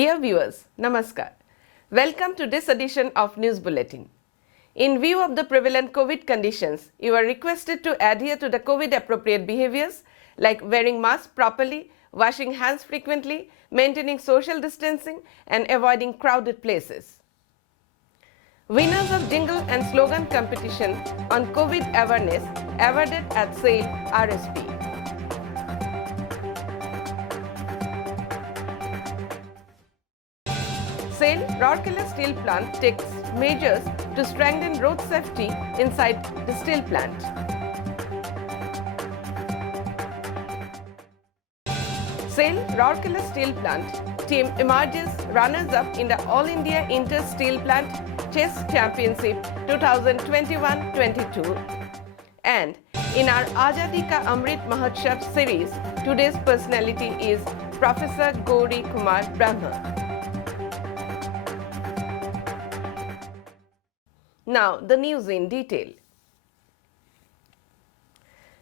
Dear viewers, Namaskar. Welcome to this edition of News Bulletin. In view of the prevalent COVID conditions, you are requested to adhere to the COVID appropriate behaviors like wearing masks properly, washing hands frequently, maintaining social distancing and avoiding crowded places. Winners of jingle and slogan competition on COVID awareness awarded at SAIL RSP. SAIL Rourkela steel plant takes measures to strengthen road safety inside the steel plant. SAIL Rourkela steel plant team emerges runners-up in the All India Inter Steel Plant Chess Championship 2021-22. And in our Azadi Ka Amrit Mahotsav series, today's personality is Professor Gauri Kumar Brahma. Now, the news in detail.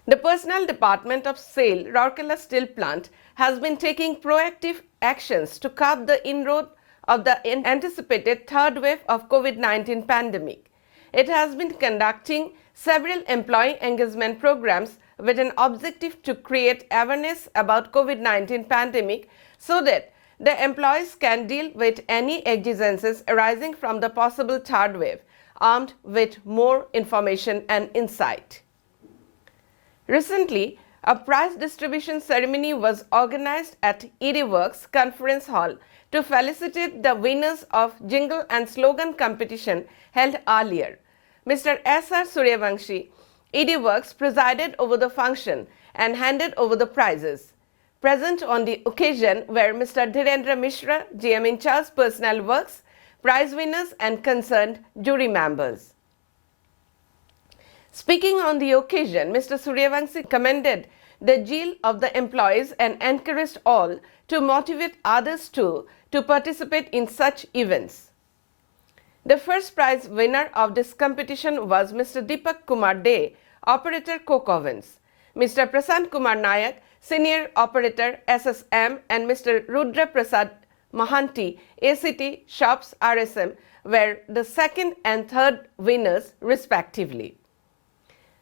The personnel department of SAIL Rourkela steel plant has been taking proactive actions to curb the inroad of the anticipated third wave of COVID-19 pandemic. It has been conducting several employee engagement programs with an objective to create awareness about COVID-19 pandemic so that the employees can deal with any exigencies arising from the possible third wave, armed with more information and insight. Recently, a prize distribution ceremony was organized at ED Works Conference Hall to felicitate the winners of jingle and slogan competition held earlier. Mr. S.R. Suryavanshi, ED Works, presided over the function and handed over the prizes. Present on the occasion were Mr. Dhirendra Mishra, GM in charge Personnel Works, prize winners and concerned jury members. Speaking on the occasion, Mr. Suryavanshi commended the zeal of the employees and encouraged all to motivate others too to participate in such events. The first prize winner of this competition was Mr. Deepak Kumar De, Operator Coke Ovens, Mr. Prasant Kumar Nayak, Senior Operator SSM, and Mr. Rudra Prasad Mahanti, ACT Shops RSM, were the second and third winners respectively.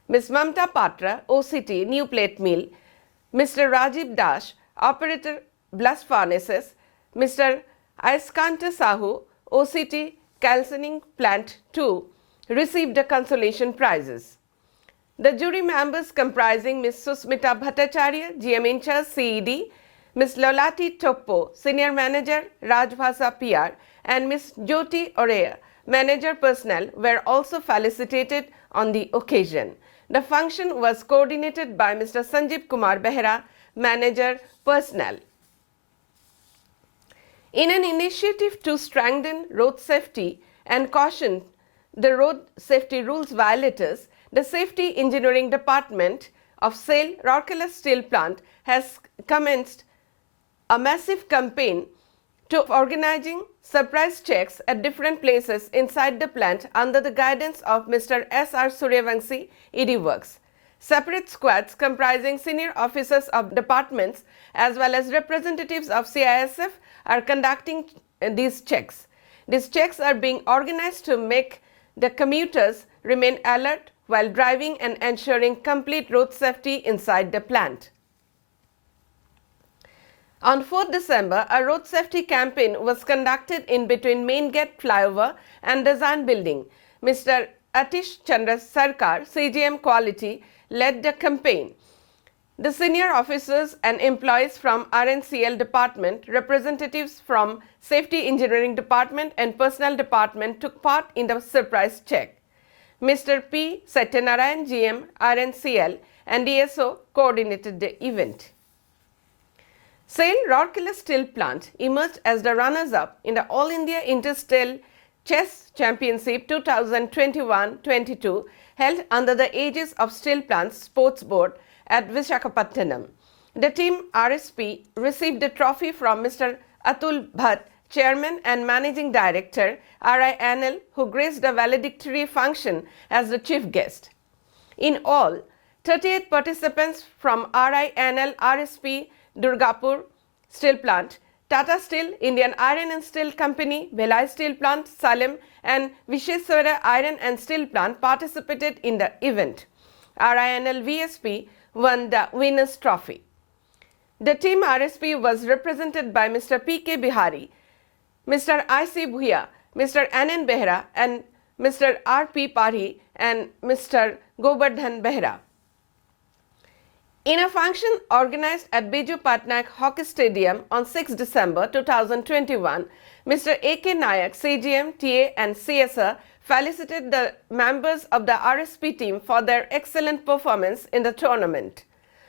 Ms. Mamta Patra, OCT New Plate Mill, Mr. Rajiv Dash, Operator Blast Furnaces, Mr. Aiskanta Sahu, OCT Calcining Plant 2, received the consolation prizes. The jury members comprising Ms. Susmita Bhattacharya, GM in charge CED, Ms. Lolati Toppo, Senior Manager Rajbhasa PR, and Ms. Jyoti Orea, Manager Personnel, were also felicitated on the occasion. The function was coordinated by Mr. Sanjeev Kumar Behera, Manager Personnel. In an initiative to strengthen road safety and caution the road safety rules violators, the Safety Engineering Department of SAIL Rourkela Steel Plant has commenced a massive campaign to organizing surprise checks at different places inside the plant under the guidance of Mr. S.R. Suryavanshi, ED Works. Separate squads comprising senior officers of departments as well as representatives of CISF are conducting these checks. These checks are being organized to make the commuters remain alert while driving and ensuring complete road safety inside the plant. On 4th December, a road safety campaign was conducted in between Main Gate Flyover and Design Building. Mr. Atish Chandra Sarkar, CGM Quality, led the campaign. The senior officers and employees from RNCL department, representatives from Safety Engineering Department and Personnel Department took part in the surprise check. Mr. P. Satyanarayan, GM, RNCL, and DSO coordinated the event. SAIL Rourkela Steel Plant emerged as the runners-up in the All India Inter-Steel Chess Championship 2021-22 held under the aegis of Steel Plants Sports Board at Visakhapatnam. The team RSP received the trophy from Mr. Atul Bhatt, Chairman and Managing Director, RINL, who graced the valedictory function as the chief guest. In all, 38 participants from RINL RSP Durgapur Steel Plant Tata Steel, Indian Iron and Steel Company, Bhilai Steel Plant, Salem and Visheswara Iron and Steel Plant participated in the event. RINL VSP won the Winners' Trophy. The team RSP was represented by Mr. P.K. Bihari, Mr. I.C. Bhuya, Mr. N.N. Behra and Mr. R.P. Parhi and Mr. Govardhan Behra. In a function organized at Biju Patnaik Hockey Stadium on 6 December 2021, Mr. A.K. Nayak, CGM, TA and CSR felicited the members of the RSP team for their excellent performance in the tournament.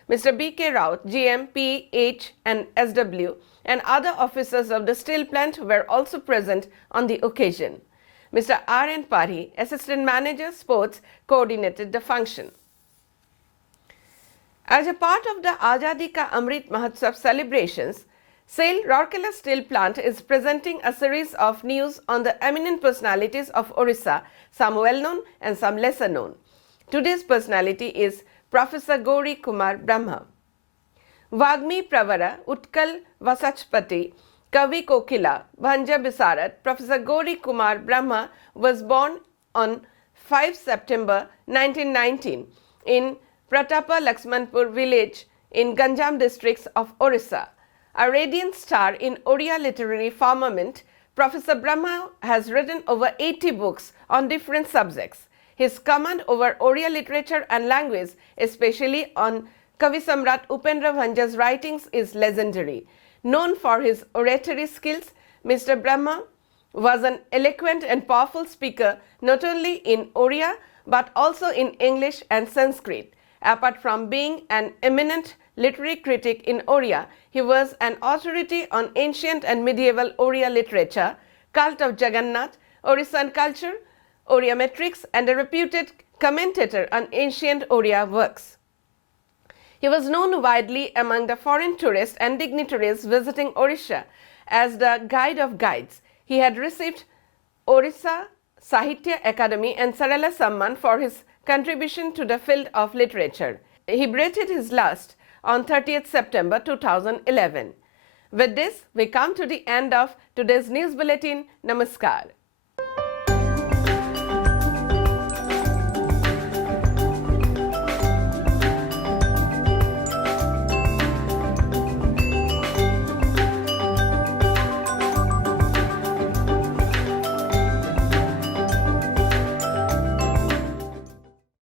Mr. B.K. Raut, GM, PH and SW and other officers of the steel plant were also present on the occasion. Mr. R.N. Parhi, Assistant Manager, Sports, coordinated the function. As a part of the Azadi Ka Amrit Mahotsav celebrations, SAIL Rourkela Steel Plant is presenting a series of news on the eminent personalities of Orissa, some well-known and some lesser known. Today's personality is Professor Gauri Kumar Brahma. Vagmi Pravara, Utkal Vasachpati, Kavi Kokila, Bhanja Bisarat, Professor Gauri Kumar Brahma was born on 5 September 1919 in Pratapa Laxmanpur village in Ganjam districts of Orissa. A radiant star in Oriya literary firmament, Professor Brahma has written over 80 books on different subjects. His command over Oriya literature and language, especially on Kavi Samrat Upendra Bhanja's writings, is legendary. Known for his oratory skills, Mr. Brahma was an eloquent and powerful speaker not only in Oriya but also in English and Sanskrit. Apart from being an eminent literary critic in Oriya, he was an authority on ancient and medieval Oriya literature, cult of Jagannath, Orissan culture, Oriya metrics, and a reputed commentator on ancient Oriya works. He was known widely among the foreign tourists and dignitaries visiting Orissa as the guide of guides. He had received Orissa Sahitya Academy and Sarala Samman for his contribution to the field of literature. He breathed his last on 30th September 2011. With this, we come to the end of today's news bulletin. Namaskar.